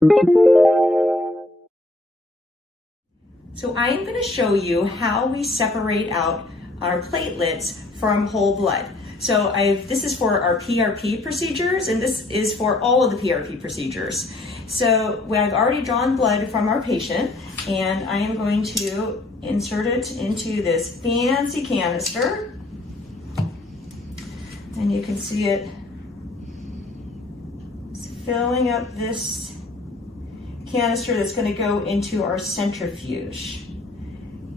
So I am going to show you how we separate out our platelets from whole blood. So this is for our PRP procedures, and this is for all of the PRP procedures. So I've already drawn blood from our patient, and I am going to insert it into this fancy canister. And you can see it filling up this canister that's going to go into our centrifuge.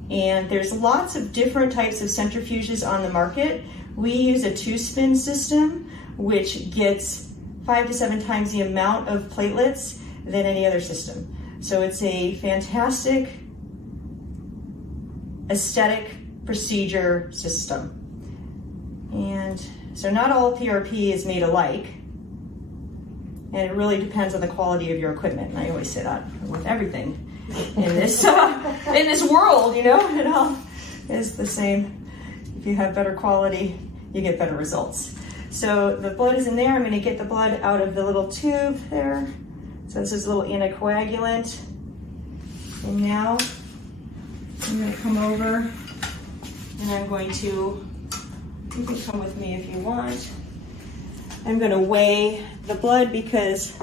And there's lots of different types of centrifuges on the market. We use a 2-spin system, which gets 5 to 7 times the amount of platelets than any other system. So it's a fantastic aesthetic procedure system. And so not all PRP is made alike. And it really depends on the quality of your equipment. And I always say that with everything in this world, you know, it all is the same. If you have better quality, you get better results. So the blood is in there. I'm going to get the blood out of the little tube there. So this is a little anticoagulant. And now I'm going to come over and I'm going to, you can come with me if you want. I'm going to weigh the blood because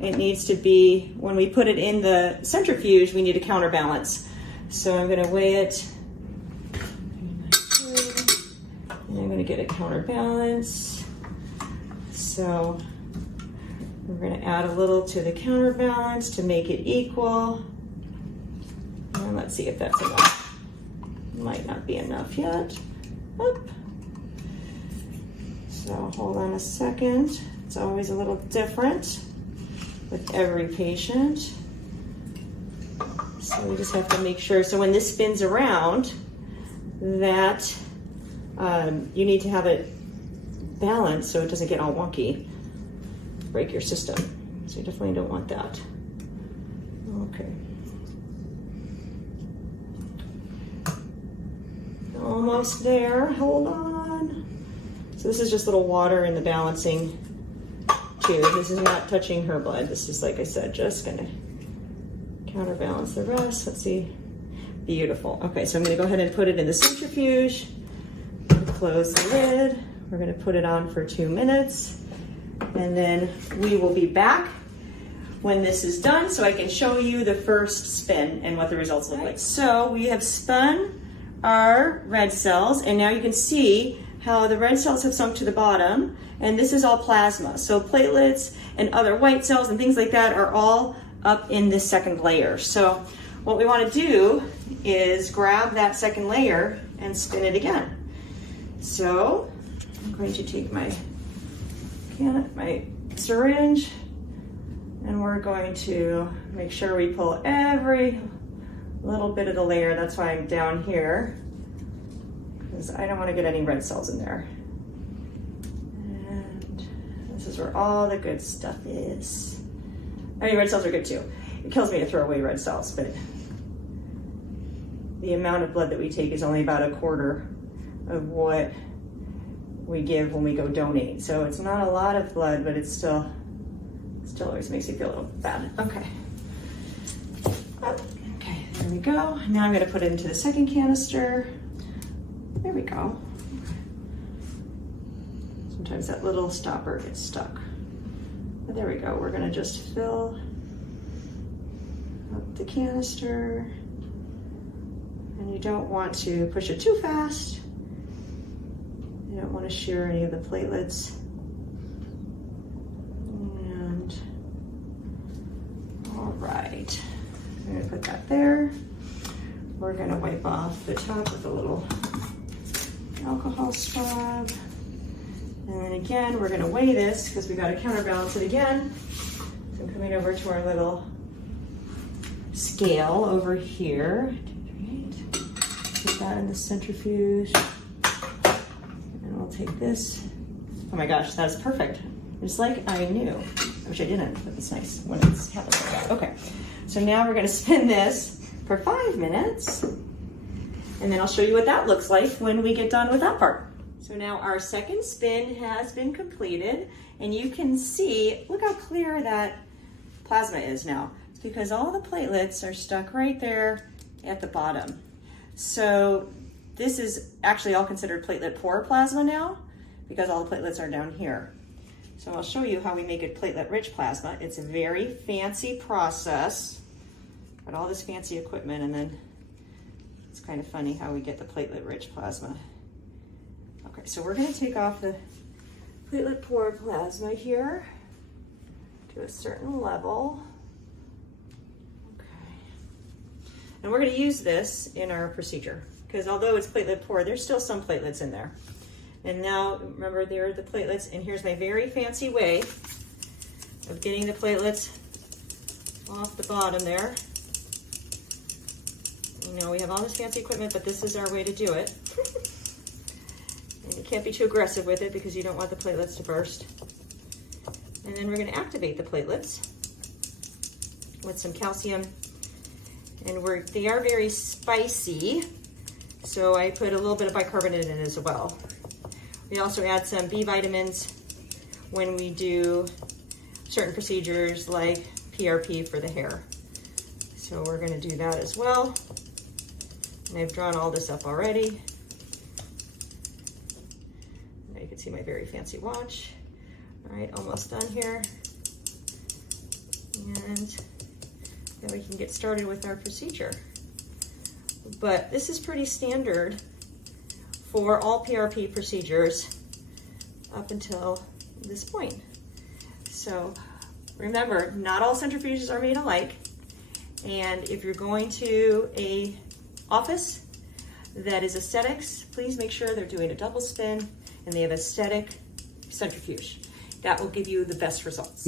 it needs to be, when we put it in the centrifuge, we need a counterbalance. So I'm going to weigh it, and I'm going to get a counterbalance. So we're going to add a little to the counterbalance to make it equal. And let's see if that's enough. Might not be enough yet. Oop. So hold on a second. It's always a little different with every patient. So we just have to make sure. So when this spins around, that you need to have it balanced so it doesn't get all wonky, break your system. So you definitely don't want that. Okay. Almost there. Hold on. So this is just a little water in the balancing tube. This is not touching her blood. This is, like I said, just gonna counterbalance the rest. Let's see. Beautiful. Okay, so I'm gonna go ahead and put it in the centrifuge. Close the lid. We're gonna put it on for 2 minutes. And then we will be back when this is done so I can show you the first spin and what the results look like. So we have spun our red cells, and now you can see how the red cells have sunk to the bottom, and this is all plasma. So platelets and other white cells and things like that are all up in this second layer. So what we want to do is grab that second layer and spin it again. So I'm going to take my syringe, and we're going to make sure we pull every little bit of the layer. That's why I'm down here, because I don't want to get any red cells in there. And this is where all the good stuff is. I mean, red cells are good too. It kills me to throw away red cells, but the amount of blood that we take is only about 1/4 of what we give when we go donate. So it's not a lot of blood, but it still always makes you feel a little bad. Okay. Okay, there we go. Now I'm going to put it into the second canister. There we go. Sometimes that little stopper gets stuck. But there we go. We're going to just fill up the canister. And you don't want to push it too fast. You don't want to shear any of the platelets. And all right, I'm going to put that there. We're going to wipe off the top with a little alcohol swab. And then again, we're going to weigh this because we got to counterbalance it again. So I'm coming over to our little scale over here. Put that in the centrifuge. And we'll take this. Oh my gosh, that's perfect. Just like I knew. I wish I didn't, but it's nice when it's happens like that. Okay, so now we're going to spin this for 5 minutes. And then I'll show you what that looks like when we get done with that part. So now our second spin has been completed, and you can see, look how clear that plasma is now. It's because all the platelets are stuck right there at the bottom. So this is actually all considered platelet poor plasma now because all the platelets are down here. So I'll show you how we make it platelet-rich plasma. It's a very fancy process. Got all this fancy equipment, and then it's kind of funny how we get the platelet-rich plasma. Okay, so we're going to take off the platelet poor plasma here to a certain level. Okay. And we're going to use this in our procedure because although it's platelet poor, there's still some platelets in there. And now, remember, there are the platelets, and here's my very fancy way of getting the platelets off the bottom there. You know, we have all this fancy equipment, but this is our way to do it. And you can't be too aggressive with it because you don't want the platelets to burst. And then we're going to activate the platelets with some calcium. And they are very spicy, so I put a little bit of bicarbonate in as well. We also add some B vitamins when we do certain procedures like PRP for the hair. So we're going to do that as well. And I've drawn all this up already. Now you can see my very fancy watch. All right, almost done here. And then we can get started with our procedure. But this is pretty standard for all PRP procedures up until this point. So remember, not all centrifuges are made alike. And if you're going to a office that is aesthetics, please make sure they're doing a double spin and they have aesthetic centrifuge. That will give you the best results.